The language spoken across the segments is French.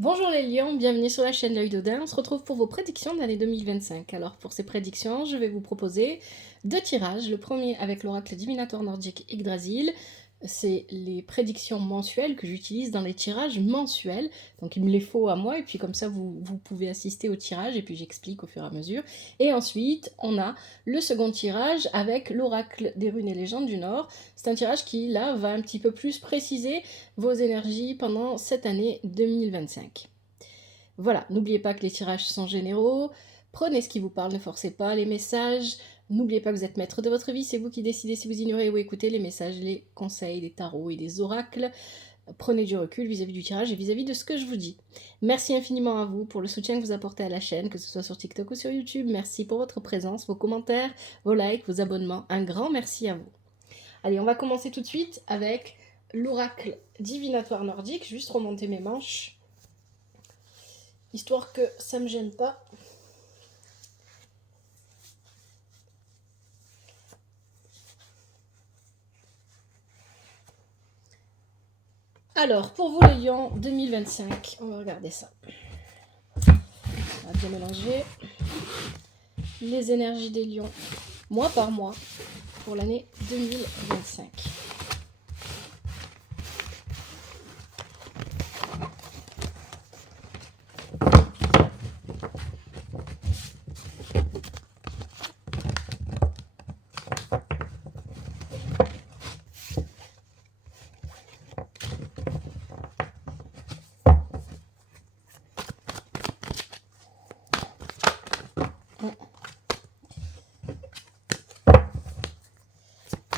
Bonjour les lions, bienvenue sur la chaîne L'Œil d'Odin. On se retrouve pour vos prédictions de l'année 2025. Alors pour ces prédictions, je vais vous proposer deux tirages. Le premier avec l'oracle divinatoire nordique Yggdrasil. C'est les prédictions mensuelles que j'utilise dans les tirages mensuels. Donc il me les faut à moi et puis comme ça vous pouvez assister au tirage et puis j'explique au fur et à mesure. Et ensuite on a le second tirage avec l'oracle des runes et légendes du Nord. C'est un tirage qui là va un petit peu plus préciser vos énergies pendant cette année 2025. Voilà, n'oubliez pas que les tirages sont généraux, prenez ce qui vous parle, ne forcez pas les messages, n'oubliez pas que vous êtes maître de votre vie, c'est vous qui décidez si vous ignorez ou écoutez les messages, les conseils des tarots et des oracles. Prenez du recul vis-à-vis du tirage et vis-à-vis de ce que je vous dis. Merci infiniment à vous pour le soutien que vous apportez à la chaîne, que ce soit sur TikTok ou sur YouTube. Merci pour votre présence, vos commentaires, vos likes, vos abonnements. Un grand merci à vous. Allez, on va commencer tout de suite avec l'oracle divinatoire nordique. Juste remonter mes manches, histoire que ça ne me gêne pas. Alors, pour vous les lions 2025, on va regarder ça. On va bien mélanger les énergies des lions, mois par mois, pour l'année 2025.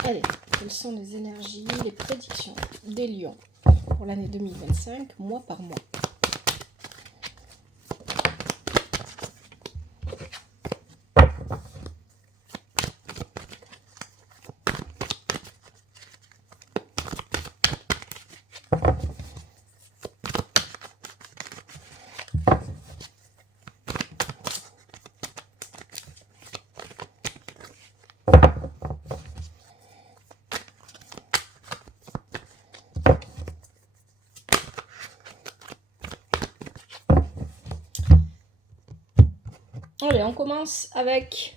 Allez, quelles sont les énergies, les prédictions des lions pour l'année 2025, mois par mois? Allez, on commence avec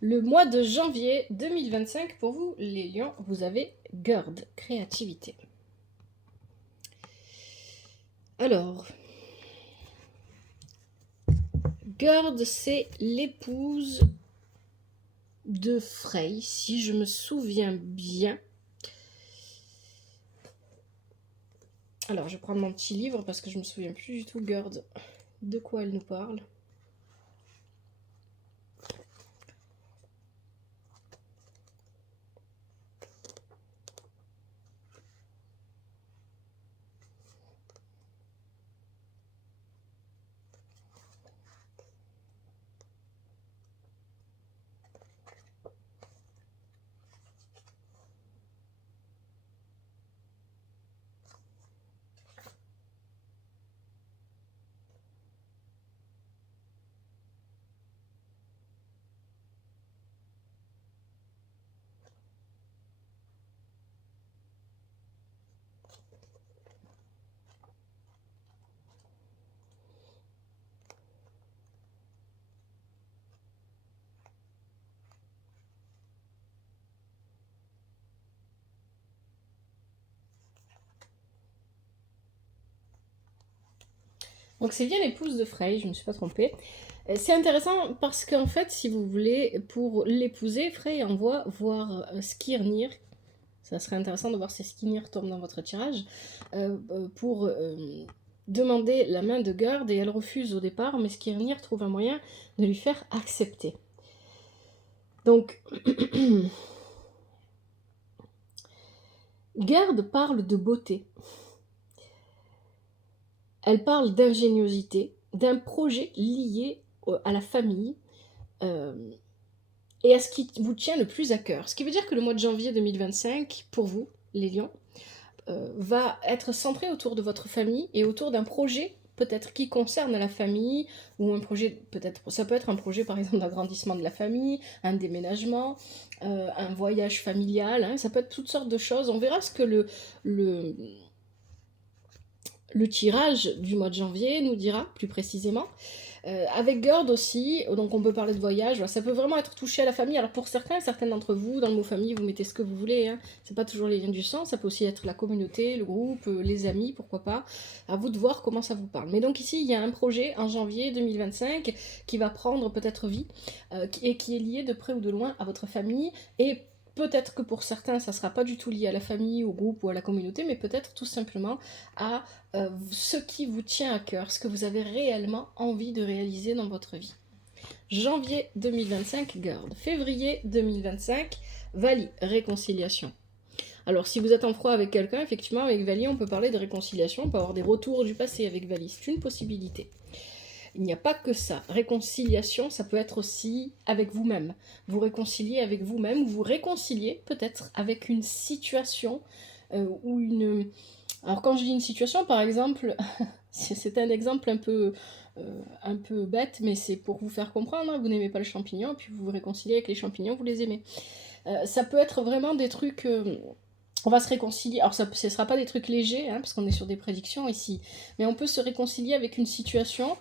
le mois de janvier 2025. Pour vous, les lions, vous avez Gerd, créativité. Alors, Gerd, c'est l'épouse de Frey, si je me souviens bien. Alors, je vais prendre mon petit livre parce que je me souviens plus du tout, Gerd, de quoi elle nous parle. Donc c'est bien l'épouse de Frey, je ne me suis pas trompée. C'est intéressant parce qu'en fait, si vous voulez, pour l'épouser, Frey envoie voir Skirnir. Ça serait intéressant de voir si Skirnir tombe dans votre tirage. Pour demander la main de Gerd et elle refuse au départ, mais Skirnir trouve un moyen de lui faire accepter. Donc, Gerd parle de beauté. Elle parle d'ingéniosité, d'un projet lié à la famille et à ce qui vous tient le plus à cœur. Ce qui veut dire que le mois de janvier 2025, pour vous, les lions, va être centré autour de votre famille et autour d'un projet peut-être qui concerne la famille, ou un projet, peut-être, ça peut être un projet par exemple d'agrandissement de la famille, un déménagement, un voyage familial, hein, ça peut être toutes sortes de choses. On verra ce que le tirage du mois de janvier nous dira plus précisément. Avec GERD aussi, donc on peut parler de voyage, ça peut vraiment être touché à la famille. Alors pour certains d'entre vous, dans le mot famille, vous mettez ce que vous voulez, hein. C'est pas toujours les liens du sang, ça peut aussi être la communauté, le groupe, les amis, pourquoi pas. À vous de voir comment ça vous parle. Mais donc ici, il y a un projet en janvier 2025 qui va prendre peut-être vie, et qui est lié de près ou de loin à votre famille, et peut-être que pour certains, ça ne sera pas du tout lié à la famille, au groupe ou à la communauté, mais peut-être tout simplement à ce qui vous tient à cœur, ce que vous avez réellement envie de réaliser dans votre vie. Janvier 2025, GERD. Février 2025, Vali, réconciliation. Alors si vous êtes en froid avec quelqu'un, effectivement avec Vali on peut parler de réconciliation, on peut avoir des retours du passé avec Vali, c'est une possibilité. Il n'y a pas que ça. Réconciliation, ça peut être aussi avec vous-même. Vous réconciliez avec vous-même, ou vous réconciliez peut-être avec une situation ou une... Alors quand je dis une situation, par exemple, c'est un exemple un peu bête, mais c'est pour vous faire comprendre, hein, vous n'aimez pas le champignon, puis vous vous réconciliez avec les champignons, vous les aimez. Ça peut être vraiment des trucs... on va se réconcilier, alors ce ne sera pas des trucs légers, hein, parce qu'on est sur des prédictions ici, mais on peut se réconcilier avec une situation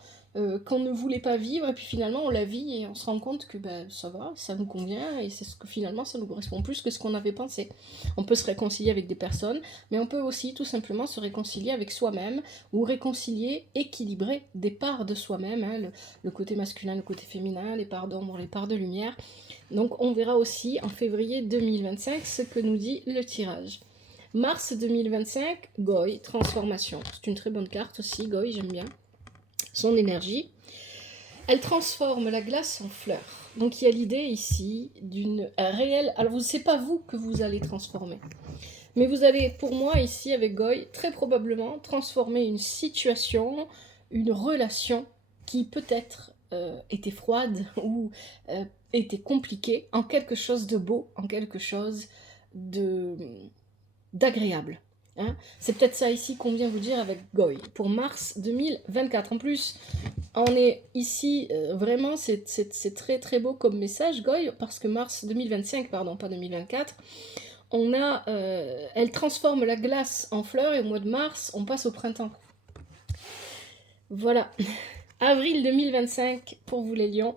qu'on ne voulait pas vivre, et puis finalement on la vit, et on se rend compte que ça va, ça nous convient, et c'est ce que finalement ça nous correspond plus que ce qu'on avait pensé. On peut se réconcilier avec des personnes, mais on peut aussi tout simplement se réconcilier avec soi-même, ou réconcilier, équilibrer des parts de soi-même, hein, le côté masculin, le côté féminin, les parts d'ombre, les parts de lumière. Donc on verra aussi en février 2025 ce que nous dit le tirage. Mars 2025, Goy, transformation. C'est une très bonne carte aussi, Goy, j'aime bien. Son énergie. Elle transforme la glace en fleurs. Donc il y a l'idée ici d'une réelle... Alors c'est pas vous que vous allez transformer. Mais vous allez, pour moi ici avec Goy, très probablement transformer une situation, une relation qui peut-être était froide ou était compliquée en quelque chose de beau, en quelque chose d'agréable. Hein, c'est peut-être ça ici qu'on vient vous dire avec Goy pour mars 2024. En plus, on est ici, vraiment, c'est très très beau comme message, Goy, parce que mars 2025, pardon, pas 2024, on a, elle transforme la glace en fleurs, et au mois de mars, on passe au printemps. Voilà. Avril 2025, pour vous les lions,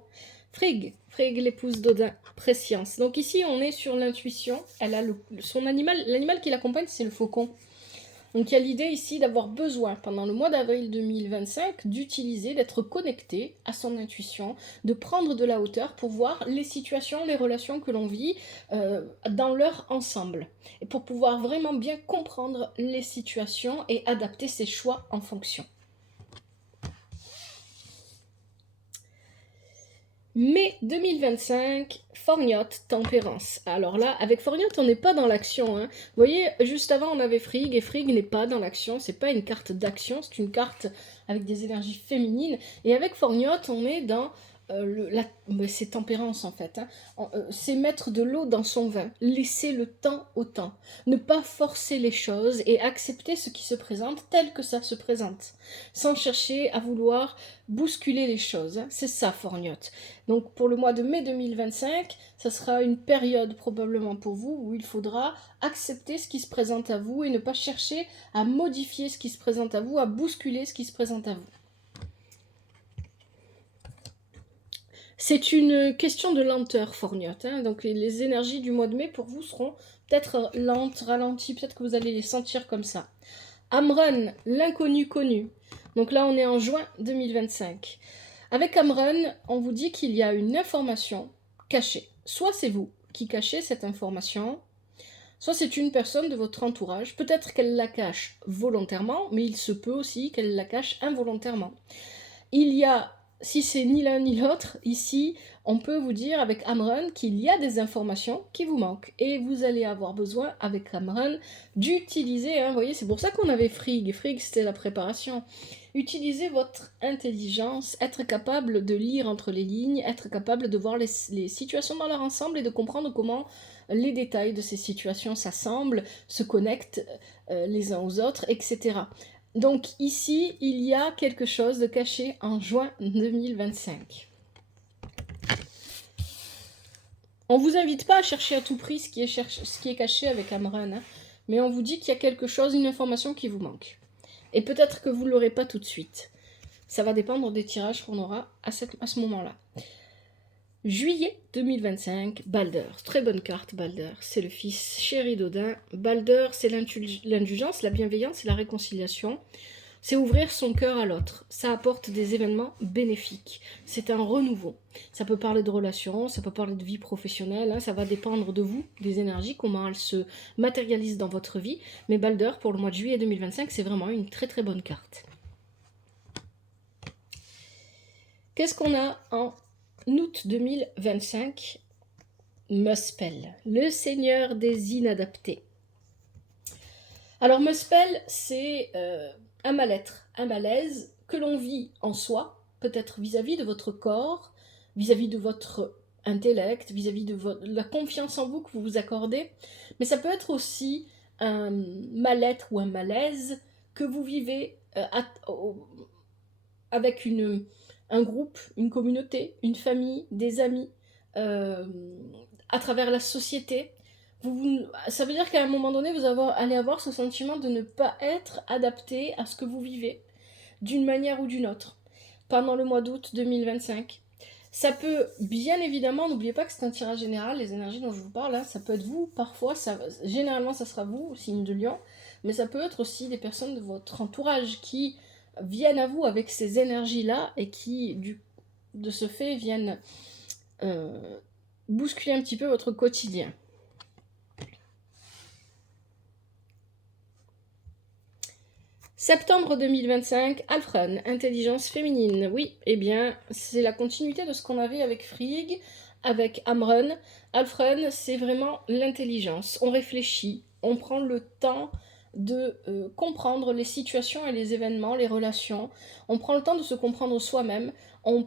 Frigg, l'épouse d'Odin, prescience. Donc ici, on est sur l'intuition. Elle a son animal, l'animal qui l'accompagne, c'est le faucon. Donc il y a l'idée ici d'avoir besoin, pendant le mois d'avril 2025, d'utiliser, d'être connecté à son intuition, de prendre de la hauteur pour voir les situations, les relations que l'on vit dans leur ensemble. Et pour pouvoir vraiment bien comprendre les situations et adapter ses choix en fonction. Mai 2025, Forgnotte, tempérance. Alors là, avec Forgnotte, on n'est pas dans l'action. Hein. Vous voyez, juste avant, on avait Frigg, et Frigg n'est pas dans l'action. C'est pas une carte d'action, c'est une carte avec des énergies féminines. Et avec Forgnotte, on est dans... c'est tempérance en fait, hein. C'est mettre de l'eau dans son vin, laisser le temps au temps, ne pas forcer les choses et accepter ce qui se présente tel que ça se présente, sans chercher à vouloir bousculer les choses, hein. C'est ça Forgnotte. Donc pour le mois de mai 2025, ça sera une période probablement pour vous où il faudra accepter ce qui se présente à vous et ne pas chercher à modifier ce qui se présente à vous, à bousculer ce qui se présente à vous. C'est une question de lenteur, Forgnotte. Hein. Donc les énergies du mois de mai pour vous seront peut-être lentes, ralenties, peut-être que vous allez les sentir comme ça. Amrun, l'inconnu connu. Donc là, on est en juin 2025. Avec Amrun, on vous dit qu'il y a une information cachée. Soit c'est vous qui cachez cette information, soit c'est une personne de votre entourage. Peut-être qu'elle la cache volontairement, mais il se peut aussi qu'elle la cache involontairement. Il y a... Si c'est ni l'un ni l'autre, ici, on peut vous dire avec Amrun qu'il y a des informations qui vous manquent. Et vous allez avoir besoin, avec Amrun, d'utiliser, hein, vous voyez, c'est pour ça qu'on avait Frigg. Frigg, c'était la préparation. Utilisez votre intelligence, être capable de lire entre les lignes, être capable de voir les situations dans leur ensemble et de comprendre comment les détails de ces situations s'assemblent, se connectent les uns aux autres, etc. Donc ici, il y a quelque chose de caché en juin 2025. On ne vous invite pas à chercher à tout prix ce qui est caché avec Amrun, hein, mais on vous dit qu'il y a quelque chose, une information qui vous manque. Et peut-être que vous ne l'aurez pas tout de suite. Ça va dépendre des tirages qu'on aura à ce moment-là. Juillet 2025, Balder. Très bonne carte, Balder. C'est le fils chéri d'Odin. Balder, c'est l'indulgence, la bienveillance et la réconciliation. C'est ouvrir son cœur à l'autre. Ça apporte des événements bénéfiques. C'est un renouveau. Ça peut parler de relations, ça peut parler de vie professionnelle, hein, ça va dépendre de vous, des énergies, comment elles se matérialisent dans votre vie. Mais Balder, pour le mois de juillet 2025, c'est vraiment une très très bonne carte. Qu'est-ce qu'on a en août 2025? Muspel, le seigneur des inadaptés. Alors Muspel, c'est un mal-être, un malaise que l'on vit en soi, peut-être vis-à-vis de votre corps, vis-à-vis de votre intellect, vis-à-vis de la confiance en vous que vous vous accordez, mais ça peut être aussi un mal-être ou un malaise que vous vivez avec un groupe, une communauté, une famille, des amis, à travers la société. Ça veut dire qu'à un moment donné, allez avoir ce sentiment de ne pas être adapté à ce que vous vivez, d'une manière ou d'une autre, pendant le mois d'août 2025. Ça peut, bien évidemment, n'oubliez pas que c'est un tirage général, les énergies dont je vous parle, là, ça peut être vous, parfois, généralement ça sera vous, signe de lion, mais ça peut être aussi des personnes de votre entourage qui viennent à vous avec ces énergies-là et qui, de ce fait, viennent bousculer un petit peu votre quotidien. Septembre 2025, Alfred, intelligence féminine. Oui, eh bien, c'est la continuité de ce qu'on avait avec Frigg, avec Amren. Alfred, c'est vraiment l'intelligence. On réfléchit, on prend le temps de comprendre les situations et les événements, les relations. On prend le temps de se comprendre soi-même. On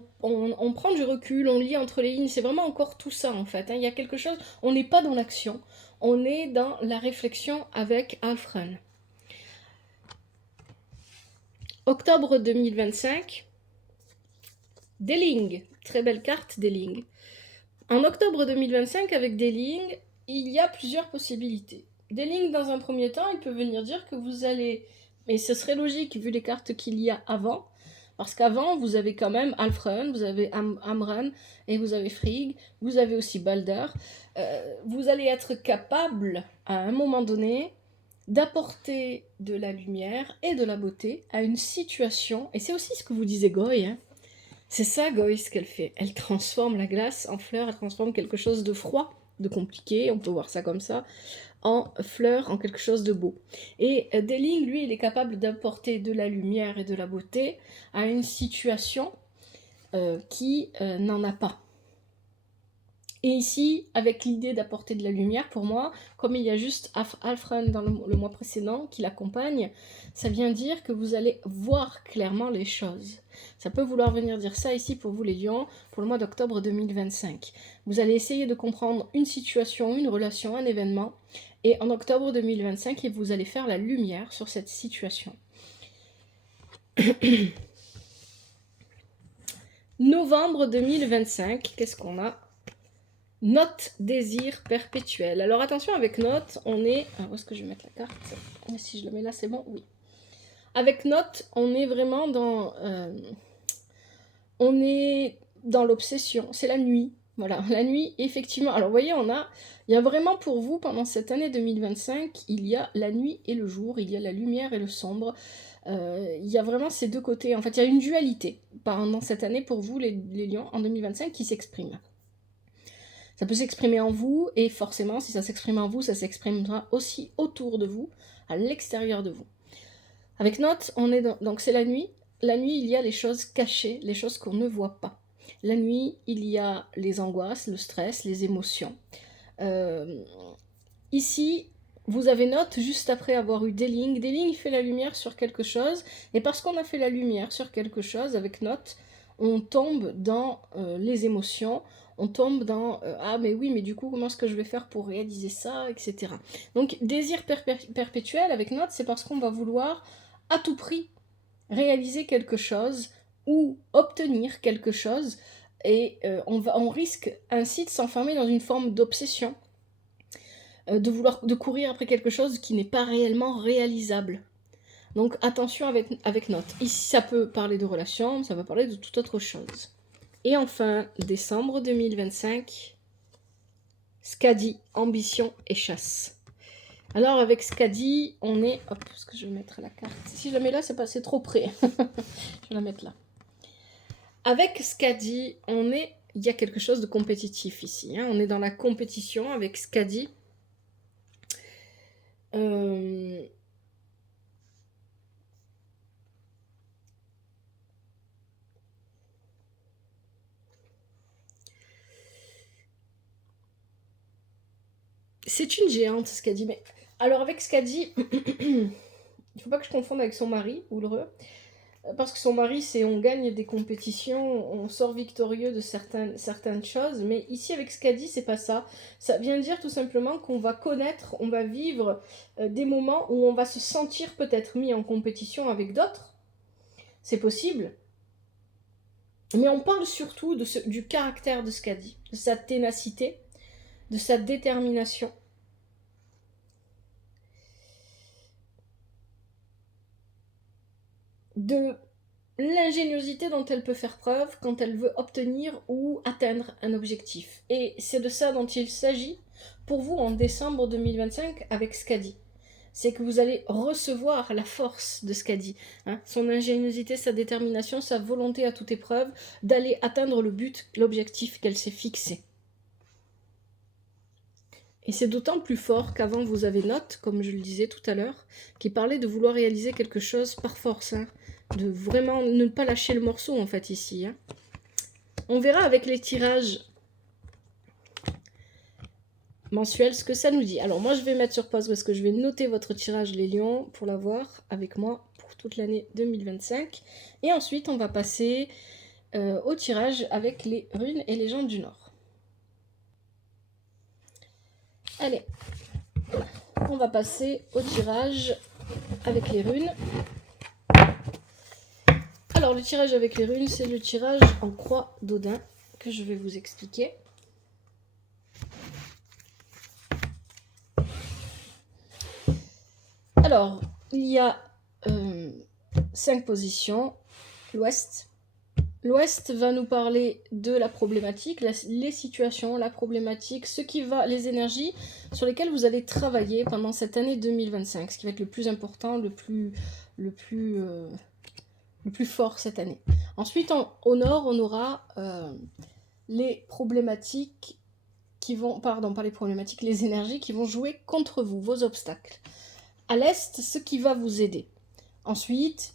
prend du recul, on lit entre les lignes. C'est vraiment encore tout ça, en fait. Hein. Il y a quelque chose, on n'est pas dans l'action. On est dans la réflexion avec Alfred. Octobre 2025, Deling, très belle carte Deling. En octobre 2025, avec Deling, il y a plusieurs possibilités. Deling, dans un premier temps, il peut venir dire que vous allez, et ce serait logique vu les cartes qu'il y a avant, parce qu'avant, vous avez quand même Alfred, vous avez Amren, et vous avez Frigg, vous avez aussi Balder. Vous allez être capable, à un moment donné, d'apporter de la lumière et de la beauté à une situation, et c'est aussi ce que vous disait Goy, hein. C'est ça Goy ce qu'elle fait, elle transforme la glace en fleur, elle transforme quelque chose de froid, de compliqué, on peut voir ça comme ça, en fleur, en quelque chose de beau. Et Deling, lui, il est capable d'apporter de la lumière et de la beauté à une situation qui n'en a pas. Et ici, avec l'idée d'apporter de la lumière, pour moi, comme il y a juste Alfred dans le mois précédent qui l'accompagne, ça vient dire que vous allez voir clairement les choses. Ça peut vouloir venir dire ça ici pour vous les lions, pour le mois d'octobre 2025. Vous allez essayer de comprendre une situation, une relation, un événement, et en octobre 2025, vous allez faire la lumière sur cette situation. Novembre 2025, qu'est-ce qu'on a ? Note désir perpétuel. Alors attention, avec note, on est... où est-ce que je vais mettre la carte? Si je le mets là, c'est bon? Oui. Avec note, on est vraiment dans... on est dans l'obsession. C'est la nuit. Voilà, la nuit, effectivement. Alors, vous voyez, il y a vraiment pour vous, pendant cette année 2025, il y a la nuit et le jour, il y a la lumière et le sombre. Il y a vraiment ces deux côtés. En fait, il y a une dualité pendant cette année pour vous, les lions, en 2025, qui s'exprime. Ça peut s'exprimer en vous, et forcément, si ça s'exprime en vous, ça s'exprimera aussi autour de vous, à l'extérieur de vous. Avec note, on est donc c'est la nuit. La nuit, il y a les choses cachées, les choses qu'on ne voit pas. La nuit, il y a les angoisses, le stress, les émotions. Ici, vous avez note juste après avoir eu Deling. Deling fait la lumière sur quelque chose, et parce qu'on a fait la lumière sur quelque chose, avec note, on tombe dans les émotions, on tombe dans ah mais oui, mais du coup comment est-ce que je vais faire pour réaliser ça, etc. Donc désir perpétuel avec note, c'est parce qu'on va vouloir à tout prix réaliser quelque chose ou obtenir quelque chose, et on risque ainsi de s'enfermer dans une forme d'obsession, de courir après quelque chose qui n'est pas réellement réalisable. Donc attention avec note. Ici, ça peut parler de relations, ça peut parler de toute autre chose. Et enfin, décembre 2025, Skadi, ambition et chasse. Alors avec Skadi, on est... Hop, parce que je vais mettre la carte. Si je la mets là, c'est trop près. Je vais la mettre là. Avec Skadi, il y a quelque chose de compétitif ici. Hein. On est dans la compétition avec Skadi. C'est une géante, Skadi. Mais alors avec Skadi, il ne faut pas que je confonde avec son mari, Ulre. Parce que son mari, c'est on gagne des compétitions, on sort victorieux de certaines choses, mais ici avec Skadi, c'est pas ça. Ça vient dire tout simplement qu'on va connaître, on va vivre des moments où on va se sentir peut-être mis en compétition avec d'autres. C'est possible. Mais on parle surtout du caractère de Skadi, de sa ténacité, de sa détermination. De l'ingéniosité dont elle peut faire preuve quand elle veut obtenir ou atteindre un objectif. Et c'est de ça dont il s'agit pour vous en décembre 2025 avec Skadi. C'est que vous allez recevoir la force de Skadi, hein, son ingéniosité, sa détermination, sa volonté à toute épreuve d'aller atteindre le but, l'objectif qu'elle s'est fixé. Et c'est d'autant plus fort qu'avant vous avez Note, comme je le disais tout à l'heure, qui parlait de vouloir réaliser quelque chose par force, hein, de vraiment ne pas lâcher le morceau en fait ici. Hein. On verra avec les tirages mensuels ce que ça nous dit. Alors moi je vais mettre sur pause parce que je vais noter votre tirage les lions pour l'avoir avec moi pour toute l'année 2025. Et ensuite on va passer au tirage avec les runes et les gens du Nord. Allez, on va passer au tirage avec les runes. Alors le tirage avec les runes, c'est le tirage en croix d'Odin que je vais vous expliquer. Alors, il y a 5 positions. L'Ouest. L'Ouest va nous parler de la problématique, les situations, la problématique, les énergies sur lesquelles vous allez travailler pendant cette année 2025, ce qui va être le plus important, le plus fort cette année. Ensuite, au nord, on aura les problématiques qui vont, pardon, pas les problématiques, les énergies qui vont jouer contre vous, vos obstacles. À l'est, ce qui va vous aider. Ensuite,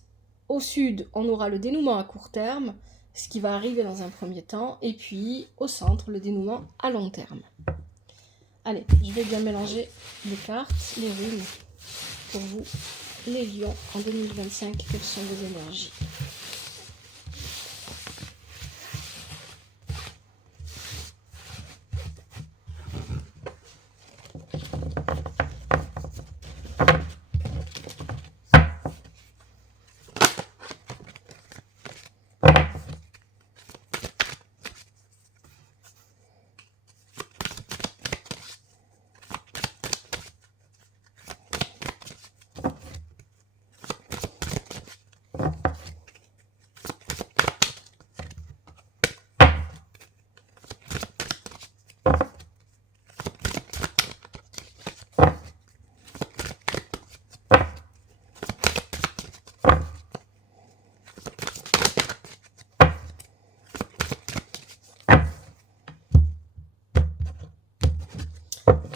au sud, on aura le dénouement à court terme, ce qui va arriver dans un premier temps, et puis au centre, le dénouement à long terme. Allez, je vais bien mélanger les cartes, les runes, pour vous. Les lions en 2025, quelles sont vos énergies ?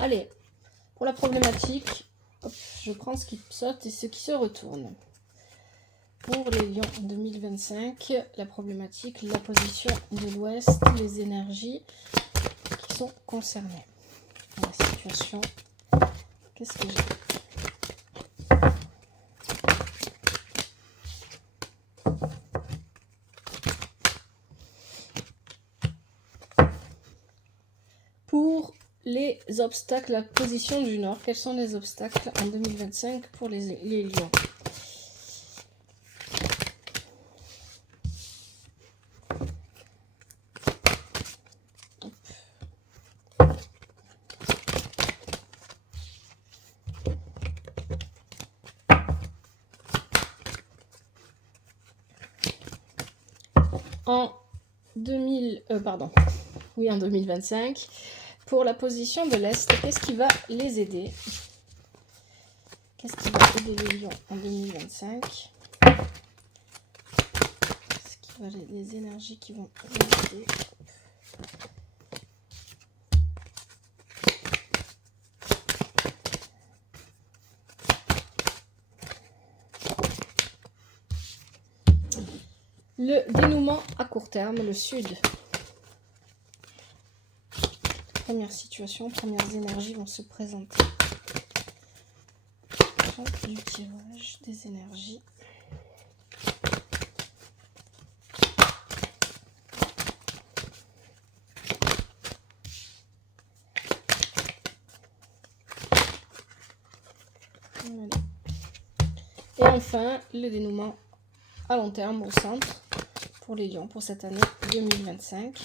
Allez, pour la problématique, hop, je prends ce qui saute et ce qui se retourne. Pour les lions 2025, la problématique, la position de l'Ouest, les énergies qui sont concernées. La situation, qu'est-ce que j'ai ? Pour les obstacles, la position du Nord, quels sont les obstacles en 2025 pour les lions ? en 2025. Pour la position de l'Est, qu'est-ce qui va les aider? Qu'est-ce qui va aider les lions en 2025? Qu'est-ce qui va les énergies qui vont les aider? Le dénouement à court terme, le sud. Première situation, premières énergies vont se présenter. Du tirage des énergies. Voilà. Et enfin, le dénouement à long terme au centre pour les lions pour cette année 2025.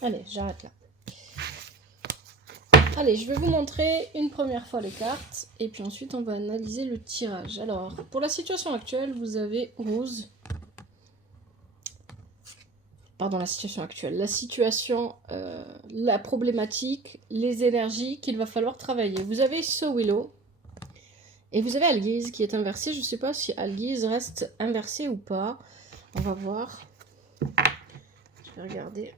Allez, j'arrête là. Allez, je vais vous montrer une première fois les cartes et puis ensuite on va analyser le tirage. Alors, pour la situation actuelle, vous avez Rose. Pardon, la situation actuelle. La situation, la problématique, les énergies qu'il va falloir travailler. Vous avez So Willow et vous avez Algiz qui est inversé. Je ne sais pas si Algiz reste inversé ou pas. On va voir. Je vais regarder.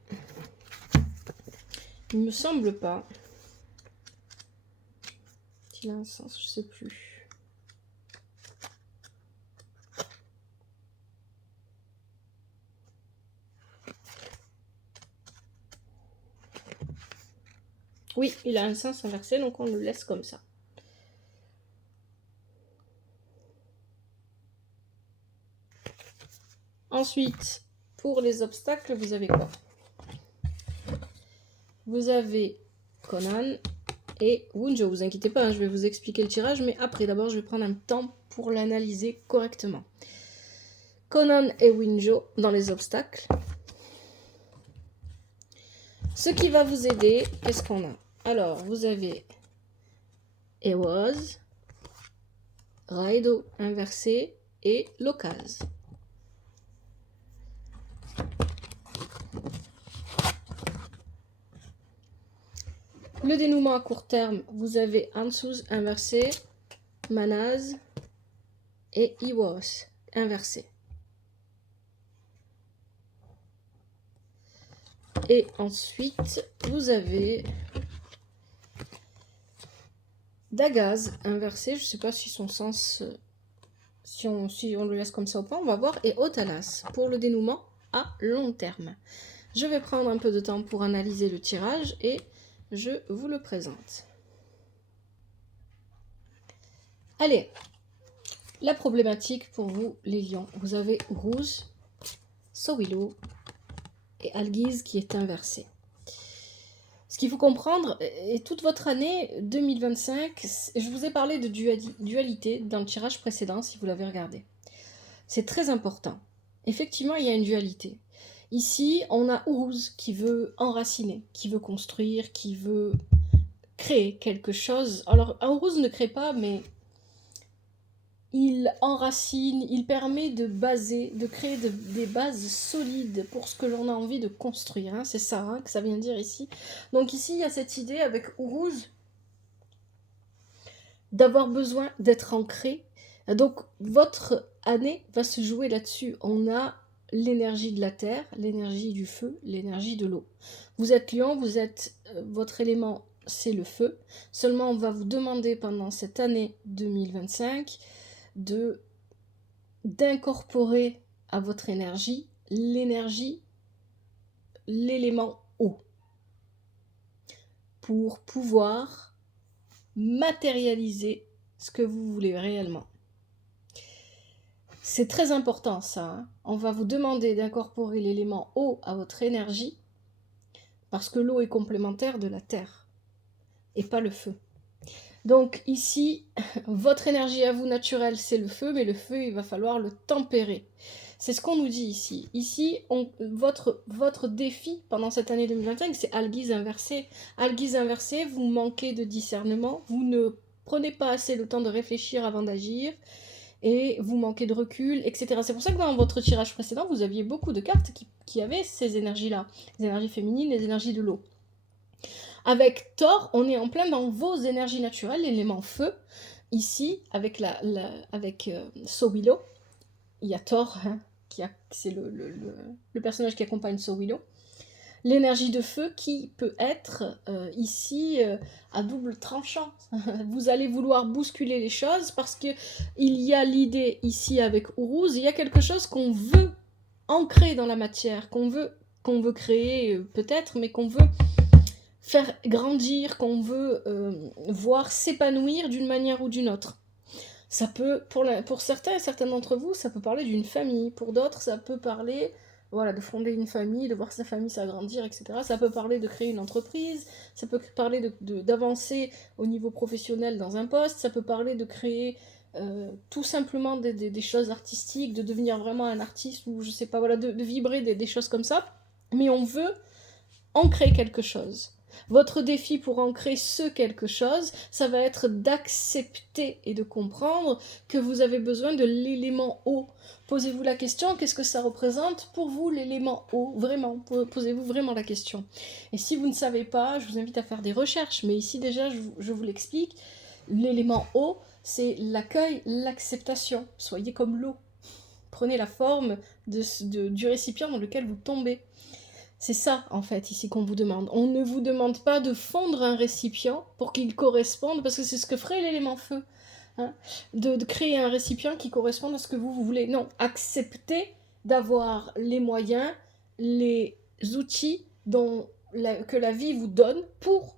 Il me semble pas. Il a un sens, je sais plus. Oui, il a un sens inversé, donc on le laisse comme ça. Ensuite, pour les obstacles, vous avez quoi? Vous avez Conan et Wunjo. Vous inquiétez pas, hein, je vais vous expliquer le tirage, mais après, d'abord, je vais prendre un temps pour l'analyser correctement. Conan et Wunjo dans les obstacles. Ce qui va vous aider, qu'est-ce qu'on a? Alors, vous avez Ewoz, Raido inversé et Locaz. Le dénouement à court terme, vous avez Ansuz inversé, Manaz et Iwos inversé. Et ensuite, vous avez Dagaz inversé. Je ne sais pas si son sens, si on le laisse comme ça ou pas, on va voir. Et Otalas pour le dénouement à long terme. Je vais prendre un peu de temps pour analyser le tirage et je vous le présente. Allez, la problématique pour vous, les lions. Vous avez Rouge, So Willow et Algiz qui est inversé. Ce qu'il faut comprendre, et toute votre année 2025, je vous ai parlé de dualité dans le tirage précédent, si vous l'avez regardé. C'est très important. Effectivement, il y a une dualité. Ici, on a Uruz qui veut enraciner, qui veut construire, qui veut créer quelque chose. Alors, un Uruz ne crée pas, mais il enracine, il permet de créer des bases solides pour ce que l'on a envie de construire. Hein. C'est ça que ça vient dire ici. Donc ici, il y a cette idée avec Uruz d'avoir besoin d'être ancré. Donc votre année va se jouer là-dessus. On a l'énergie de la terre, l'énergie du feu, l'énergie de l'eau. Vous êtes lion, votre élément, c'est le feu. Seulement, on va vous demander pendant cette année 2025 d'incorporer à votre énergie l'élément eau pour pouvoir matérialiser ce que vous voulez réellement. C'est très important ça. Hein. On va vous demander d'incorporer l'élément eau à votre énergie parce que l'eau est complémentaire de la terre et pas le feu. Donc ici, votre énergie à vous naturelle, c'est le feu, mais le feu, il va falloir le tempérer. C'est ce qu'on nous dit ici. Ici, votre défi pendant cette année 2025, c'est Alguise inversée. Alguise inversée, vous manquez de discernement, vous ne prenez pas assez le temps de réfléchir avant d'agir, et vous manquez de recul, etc. C'est pour ça que dans votre tirage précédent, vous aviez beaucoup de cartes qui avaient ces énergies-là, les énergies féminines, les énergies de l'eau. Avec Thor, on est en plein dans vos énergies naturelles, l'élément feu. Ici, avec So-Willow, il y a Thor, hein, c'est le personnage qui accompagne So-Willow. L'énergie de feu qui peut être ici à double tranchant. Vous allez vouloir bousculer les choses parce qu'il y a l'idée ici avec Uruz, il y a quelque chose qu'on veut ancrer dans la matière, qu'on veut créer peut-être, mais qu'on veut faire grandir, qu'on veut voir s'épanouir d'une manière ou d'une autre. Ça peut, pour certains et certaines d'entre vous, ça peut parler d'une famille. Pour d'autres, ça peut parler de fonder une famille, de voir sa famille s'agrandir, etc. Ça peut parler de créer une entreprise, ça peut parler d'avancer au niveau professionnel dans un poste, ça peut parler de créer tout simplement des choses artistiques, de devenir vraiment un artiste, ou je sais pas, de vibrer des choses comme ça. Mais on veut ancrer quelque chose. Votre défi pour ancrer ce quelque chose, ça va être d'accepter et de comprendre que vous avez besoin de l'élément eau. Posez-vous la question, qu'est-ce que ça représente pour vous l'élément eau? Vraiment, posez-vous vraiment la question. Et si vous ne savez pas, je vous invite à faire des recherches, mais ici déjà, je vous l'explique. L'élément eau, c'est l'accueil, l'acceptation. Soyez comme l'eau. Prenez la forme du récipient dans lequel vous tombez. C'est ça, en fait, ici qu'on vous demande. On ne vous demande pas de fondre un récipient pour qu'il corresponde, parce que c'est ce que ferait l'élément feu, hein, de créer un récipient qui corresponde à ce que vous voulez. Non, acceptez d'avoir les moyens, les outils que la vie vous donne pour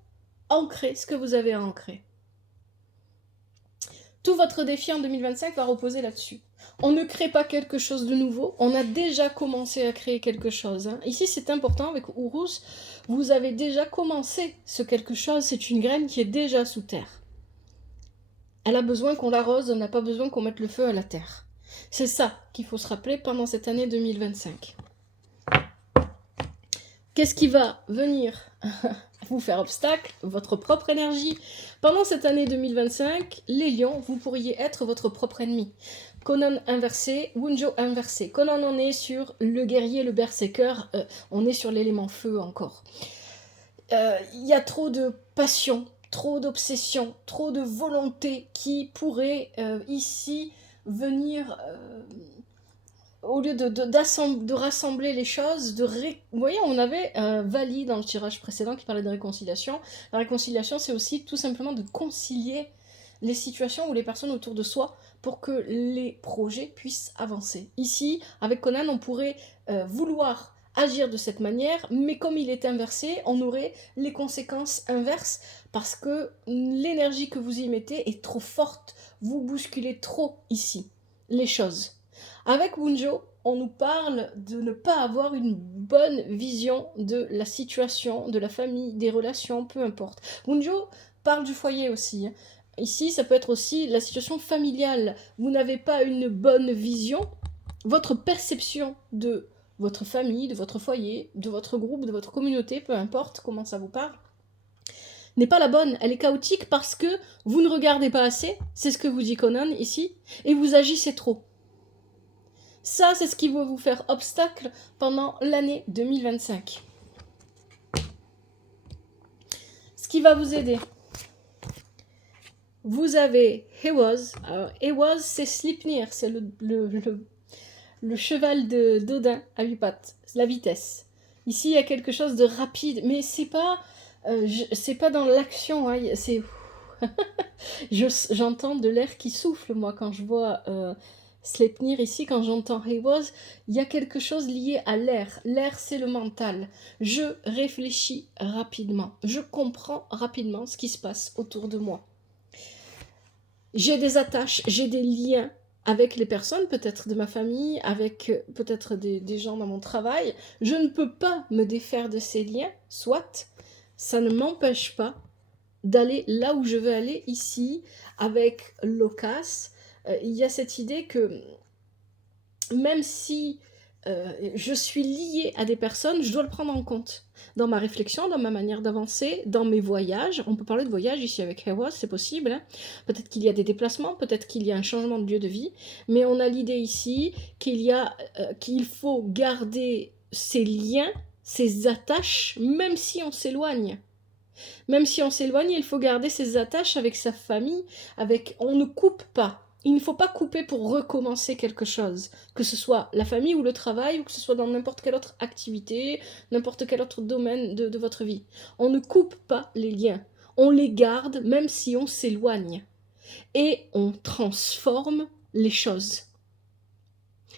ancrer ce que vous avez à ancrer. Tout votre défi en 2025 va reposer là-dessus. On ne crée pas quelque chose de nouveau, on a déjà commencé à créer quelque chose. Hein. Ici, c'est important, avec Uruz, vous avez déjà commencé ce quelque chose, c'est une graine qui est déjà sous terre. Elle a besoin qu'on l'arrose, on n'a pas besoin qu'on mette le feu à la terre. C'est ça qu'il faut se rappeler pendant cette année 2025. Qu'est-ce qui va venir vous faire obstacle? Votre propre énergie. Pendant cette année 2025, les lions, vous pourriez être votre propre ennemi. Conan inversé, Wunjo inversé. Conan, on est sur le guerrier, le berserker, on est sur l'élément feu encore. Il y a trop de passion, trop d'obsession, trop de volonté qui pourrait ici venir... au lieu de rassembler les choses, vous voyez, on avait Vali dans le tirage précédent qui parlait de réconciliation. La réconciliation, c'est aussi tout simplement de concilier les situations ou les personnes autour de soi pour que les projets puissent avancer. Ici, avec Conan, on pourrait vouloir agir de cette manière, mais comme il est inversé, on aurait les conséquences inverses parce que l'énergie que vous y mettez est trop forte, vous bousculez trop ici les choses. Avec Wunjo, on nous parle de ne pas avoir une bonne vision de la situation, de la famille, des relations, peu importe. Wunjo parle du foyer aussi. Hein. Ici, ça peut être aussi la situation familiale. Vous n'avez pas une bonne vision. Votre perception de votre famille, de votre foyer, de votre groupe, de votre communauté, peu importe comment ça vous parle, n'est pas la bonne. Elle est chaotique parce que vous ne regardez pas assez, c'est ce que vous dit Conan ici, et vous agissez trop. Ça, c'est ce qui va vous faire obstacle pendant l'année 2025. Ce qui va vous aider. Vous avez Ehwaz. Alors, Ehwaz, c'est Sleipnir, c'est le cheval d'Odin à 8 pattes, la vitesse. Ici, il y a quelque chose de rapide, mais c'est pas dans l'action. Hein, c'est... J'entends de l'air qui souffle, moi, quand je vois... Sleipnir ici, quand j'entends Ehwaz, il y a quelque chose lié à l'air. L'air, c'est le mental. Je réfléchis rapidement. Je comprends rapidement ce qui se passe autour de moi. J'ai des attaches, j'ai des liens avec les personnes, peut-être de ma famille, avec peut-être des gens dans mon travail. Je ne peux pas me défaire de ces liens, soit ça ne m'empêche pas d'aller là où je veux aller ici, avec l'OCAS. Il y a cette idée que même si je suis liée à des personnes, je dois le prendre en compte. Dans ma réflexion, dans ma manière d'avancer, dans mes voyages. On peut parler de voyage ici avec Hewa, c'est possible. Hein. Peut-être qu'il y a des déplacements, peut-être qu'il y a un changement de lieu de vie. Mais on a l'idée ici qu'il faut garder ces liens, ces attaches, même si on s'éloigne. Même si on s'éloigne, il faut garder ses attaches avec sa famille, on ne coupe pas. Il ne faut pas couper pour recommencer quelque chose, que ce soit la famille ou le travail, ou que ce soit dans n'importe quelle autre activité, n'importe quel autre domaine de votre vie. On ne coupe pas les liens, on les garde même si on s'éloigne. Et on transforme les choses.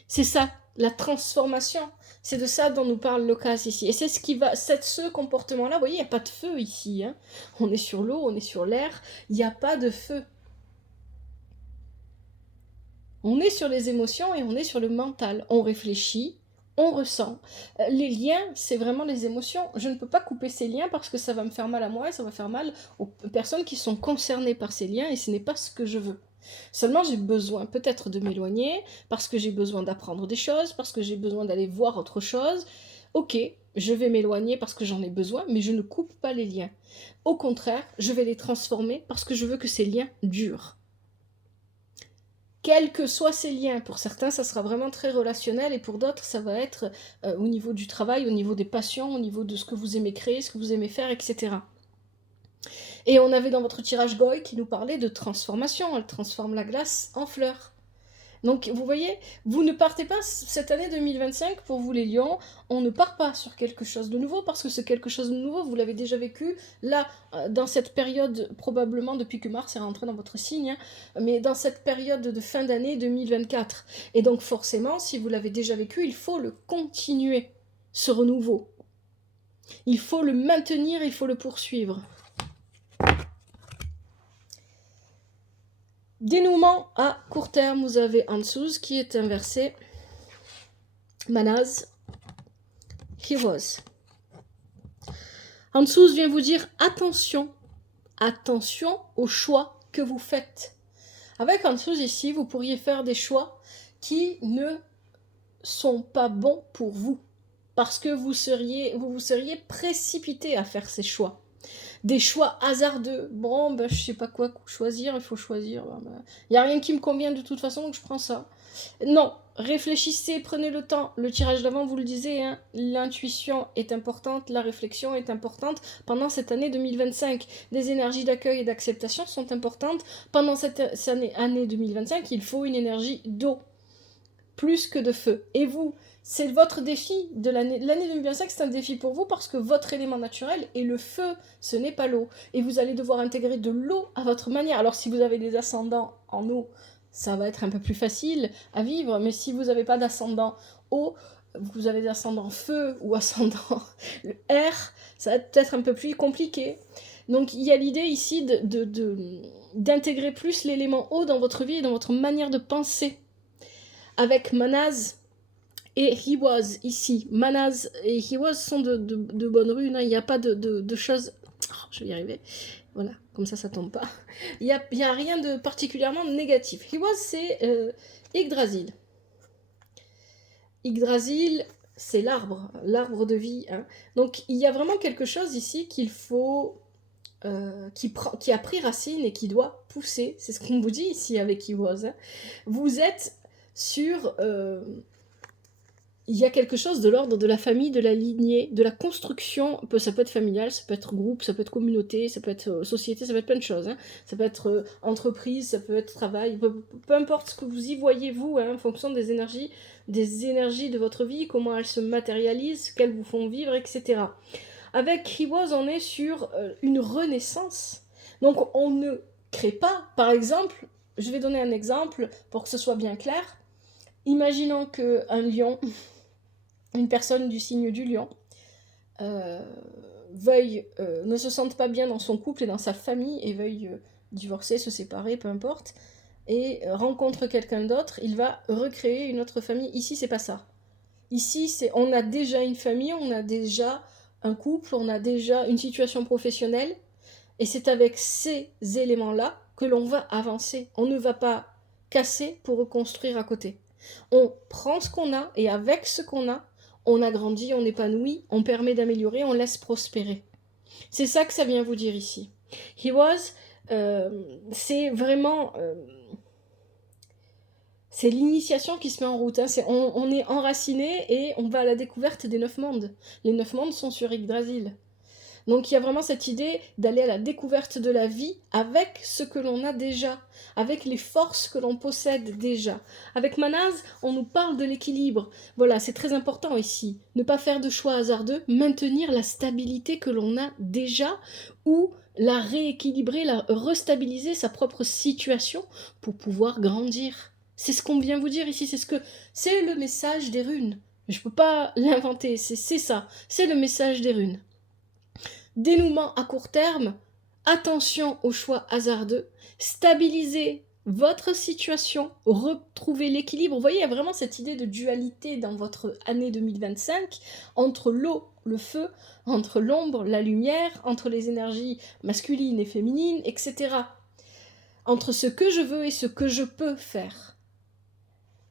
C'est ça, la transformation. C'est de ça dont nous parle l'occasion ici. Et c'est ce comportement-là, vous voyez, il n'y a pas de feu ici. Hein. On est sur l'eau, on est sur l'air, il n'y a pas de feu. On est sur les émotions et on est sur le mental. On réfléchit, on ressent. Les liens, c'est vraiment les émotions. Je ne peux pas couper ces liens parce que ça va me faire mal à moi et ça va faire mal aux personnes qui sont concernées par ces liens et ce n'est pas ce que je veux. Seulement, j'ai besoin peut-être de m'éloigner parce que j'ai besoin d'apprendre des choses, parce que j'ai besoin d'aller voir autre chose. Ok, je vais m'éloigner parce que j'en ai besoin, mais je ne coupe pas les liens. Au contraire, je vais les transformer parce que je veux que ces liens durent. Quels que soient ces liens, pour certains, ça sera vraiment très relationnel et pour d'autres, ça va être au niveau du travail, au niveau des passions, au niveau de ce que vous aimez créer, ce que vous aimez faire, etc. Et on avait dans votre tirage Goy qui nous parlait de transformation. Elle transforme la glace en fleurs. Donc vous voyez, vous ne partez pas cette année 2025 pour vous les lions, on ne part pas sur quelque chose de nouveau parce que ce quelque chose de nouveau, vous l'avez déjà vécu là, dans cette période, probablement depuis que Mars est rentré dans votre signe, hein, mais dans cette période de fin d'année 2024. Et donc forcément, si vous l'avez déjà vécu, il faut le continuer, ce renouveau. Il faut le maintenir, il faut le poursuivre. Dénouement à court terme, vous avez Ansuz qui est inversé. Manaz, he was. Ansuz vient vous dire attention, attention aux choix que vous faites. Avec Ansuz ici, vous pourriez faire des choix qui ne sont pas bons pour vous. Parce que vous vous seriez précipité à faire ces choix. Des choix hasardeux. Bon, ben, je sais pas quoi choisir, il faut choisir. Il n'y a rien qui me convient de toute façon, donc je prends ça. Non, réfléchissez, prenez le temps. Le tirage d'avant, vous le disiez, hein, l'intuition est importante, la réflexion est importante. Pendant cette année 2025, des énergies d'accueil et d'acceptation sont importantes. Pendant cette année 2025, il faut une énergie d'eau, plus que de feu. Et vous, c'est votre défi de l'année 2025, c'est un défi pour vous parce que votre élément naturel est le feu, ce n'est pas l'eau. Et vous allez devoir intégrer de l'eau à votre manière. Alors si vous avez des ascendants en eau, ça va être un peu plus facile à vivre, mais si vous n'avez pas d'ascendant eau, vous avez des ascendants feu ou ascendant le air, ça va être peut-être un peu plus compliqué. Donc il y a l'idée ici d'intégrer plus l'élément eau dans votre vie et dans votre manière de penser. Avec Manaz et He Was ici. Manaz et He Was sont de bonnes runes, hein. Il n'y a pas de choses... Oh, je vais y arriver. Voilà, comme ça tombe pas. Il n'y a rien de particulièrement négatif. He Was, c'est Yggdrasil. Yggdrasil, c'est l'arbre de vie. Hein. Donc il y a vraiment quelque chose ici qu'il faut... qui a pris racine et qui doit pousser. C'est ce qu'on vous dit ici avec He Was. Hein. Vous êtes sur... il y a quelque chose de l'ordre de la famille, de la lignée, de la construction. Ça peut être familial, ça peut être groupe, ça peut être communauté, ça peut être société, ça peut être plein de choses. Hein. Ça peut être entreprise, ça peut être travail, peu importe ce que vous y voyez, vous, hein, en fonction des énergies de votre vie, comment elles se matérialisent, qu'elles vous font vivre, etc. Avec He Was, on est sur une renaissance. Donc on ne crée pas, par exemple, je vais donner un exemple pour que ce soit bien clair. Imaginons qu'un lion, une personne du signe du lion, ne se sente pas bien dans son couple et dans sa famille et veuille divorcer, se séparer, peu importe, et rencontre quelqu'un d'autre, il va recréer une autre famille. Ici, c'est pas ça. Ici, on a déjà une famille, on a déjà un couple, on a déjà une situation professionnelle, Et c'est avec ces éléments-là que l'on va avancer. On ne va pas casser pour reconstruire à côté. On prend ce qu'on a et avec ce qu'on a, on agrandit, on épanouit, on permet d'améliorer, on laisse prospérer. C'est ça que ça vient vous dire ici. He was, c'est vraiment... c'est l'initiation qui se met en route. Hein. On est enraciné et on va à la découverte des 9 mondes. Les 9 mondes sont sur Yggdrasil. Donc il y a vraiment cette idée d'aller à la découverte de la vie avec ce que l'on a déjà, avec les forces que l'on possède déjà. Avec Manaz, on nous parle de l'équilibre. Voilà, c'est très important ici. Ne pas faire de choix hasardeux, maintenir la stabilité que l'on a déjà ou la rééquilibrer, la restabiliser sa propre situation pour pouvoir grandir. C'est ce qu'on vient vous dire ici, c'est le message des runes. Je ne peux pas l'inventer, c'est ça, c'est le message des runes. Dénouement à court terme, attention aux choix hasardeux, stabilisez votre situation, retrouvez l'équilibre. Vous voyez, il y a vraiment cette idée de dualité dans votre année 2025 entre l'eau, le feu, entre l'ombre, la lumière, entre les énergies masculines et féminines, etc. Entre ce que je veux et ce que je peux faire.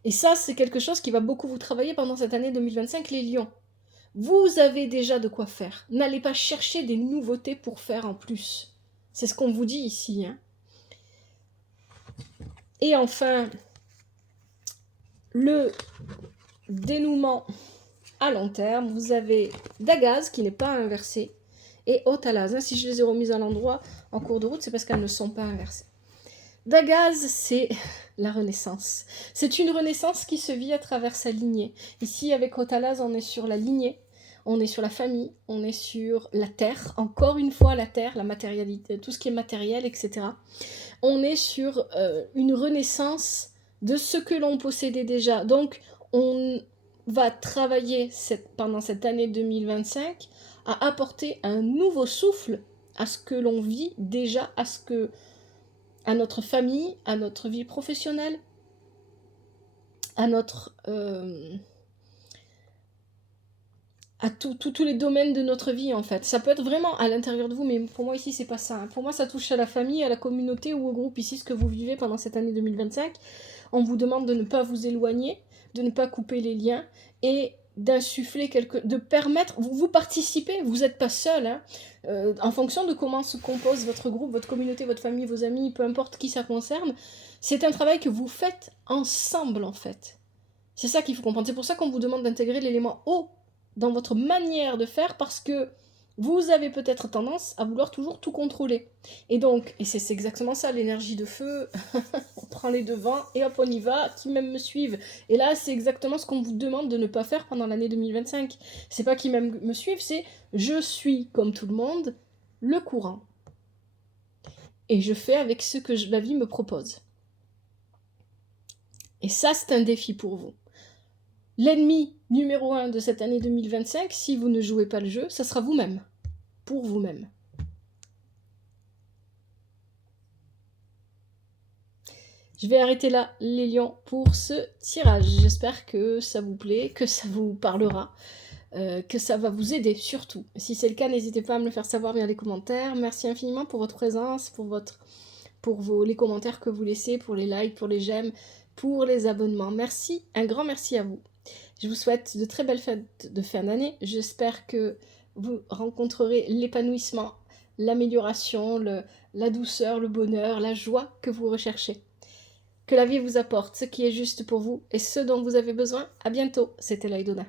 Et ça, c'est quelque chose qui va beaucoup vous travailler pendant cette année 2025, les lions. Vous avez déjà de quoi faire. N'allez pas chercher des nouveautés pour faire en plus. C'est ce qu'on vous dit ici. Hein. Et enfin, le dénouement à long terme, vous avez Dagaz qui n'est pas inversé et Otalaz. Hein, si je les ai remises à l'endroit en cours de route, c'est parce qu'elles ne sont pas inversées. Dagaz, c'est la renaissance. C'est une renaissance qui se vit à travers sa lignée. Ici, avec Otalaz, on est sur la lignée. On est sur la famille, on est sur la terre, encore une fois la terre, la matérialité, tout ce qui est matériel, etc. On est sur une renaissance de ce que l'on possédait déjà. Donc, on va travailler pendant cette année 2025 à apporter un nouveau souffle à ce que l'on vit déjà, à notre famille, à notre vie professionnelle, à notre... à tous les domaines de notre vie, en fait. Ça peut être vraiment à l'intérieur de vous, mais pour moi, ici, c'est pas ça. Pour moi, ça touche à la famille, à la communauté ou au groupe. Ici, ce que vous vivez pendant cette année 2025, on vous demande de ne pas vous éloigner, de ne pas couper les liens et d'insuffler de permettre... Vous participez, vous n'êtes pas seul, hein. En fonction de comment se compose votre groupe, votre communauté, votre famille, vos amis, peu importe qui ça concerne, c'est un travail que vous faites ensemble, en fait. C'est ça qu'il faut comprendre. C'est pour ça qu'on vous demande d'intégrer l'élément eau dans votre manière de faire, parce que vous avez peut-être tendance à vouloir toujours tout contrôler. Et donc, et c'est exactement ça, l'énergie de feu, on prend les devants et hop, on y va, qui même me suivent. Et là, c'est exactement ce qu'on vous demande de ne pas faire pendant l'année 2025. C'est pas qui même me suivent, c'est je suis, comme tout le monde, le courant. Et je fais avec ce que la vie me propose. Et ça, c'est un défi pour vous. L'ennemi numéro 1 de cette année 2025, si vous ne jouez pas le jeu, ça sera vous-même. Pour vous-même. Je vais arrêter là, les lions, pour ce tirage. J'espère que ça vous plaît, que ça vous parlera, que ça va vous aider, surtout. Si c'est le cas, n'hésitez pas à me le faire savoir via les commentaires. Merci infiniment pour votre présence, pour les commentaires que vous laissez, pour les likes, pour les j'aime, pour les abonnements. Merci, un grand merci à vous. Je vous souhaite de très belles fêtes de fin d'année. J'espère que vous rencontrerez l'épanouissement, l'amélioration, la douceur, le bonheur, la joie que vous recherchez. Que la vie vous apporte ce qui est juste pour vous et ce dont vous avez besoin. À bientôt. C'était Laïdona.